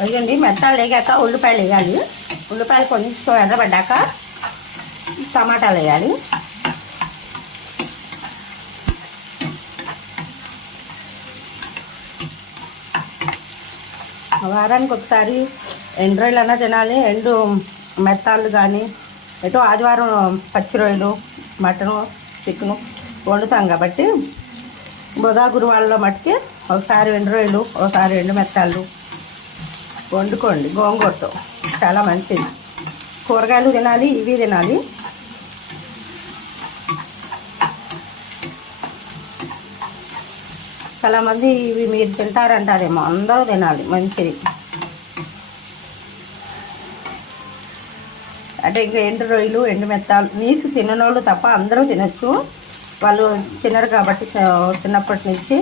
వేయండి. మెత్తాలు వేగాక ఉల్లిపాయలు వేయాలి. ఉల్లిపాయలు కొంచెం ఎర్రబడ్డాక టమాటాలు వేయాలి. వారానికి ఒకసారి ఎండు రొయ్యలు తినాలి. ఎండు మెత్తాలు కానీ ఎటో ఆదివారం పచ్చి రొయ్యలు, మటను, చికెను వండుతాం కాబట్టి బుధ గురువాళ్ళలో మట్టుకి ఒకసారి ఎండు రొయ్యలు, ఒకసారి ఎండు మెత్తాలు వండుకోండి. గోంగూరతో చాలా మంచిది. కూరగాయలు తినాలి, ఇవి తినాలి. చాలామంది ఇవి మీరు తింటారంటారేమో, అందరూ తినాలి, మంచిది. అంటే ఇంకా ఎండు రొయ్యలు, ఎండు మెత్తాలు నీసు తిననోళ్ళు తప్ప అందరూ తినచ్చు. వాళ్ళు తినరు కాబట్టి చిన్నప్పటి నుంచి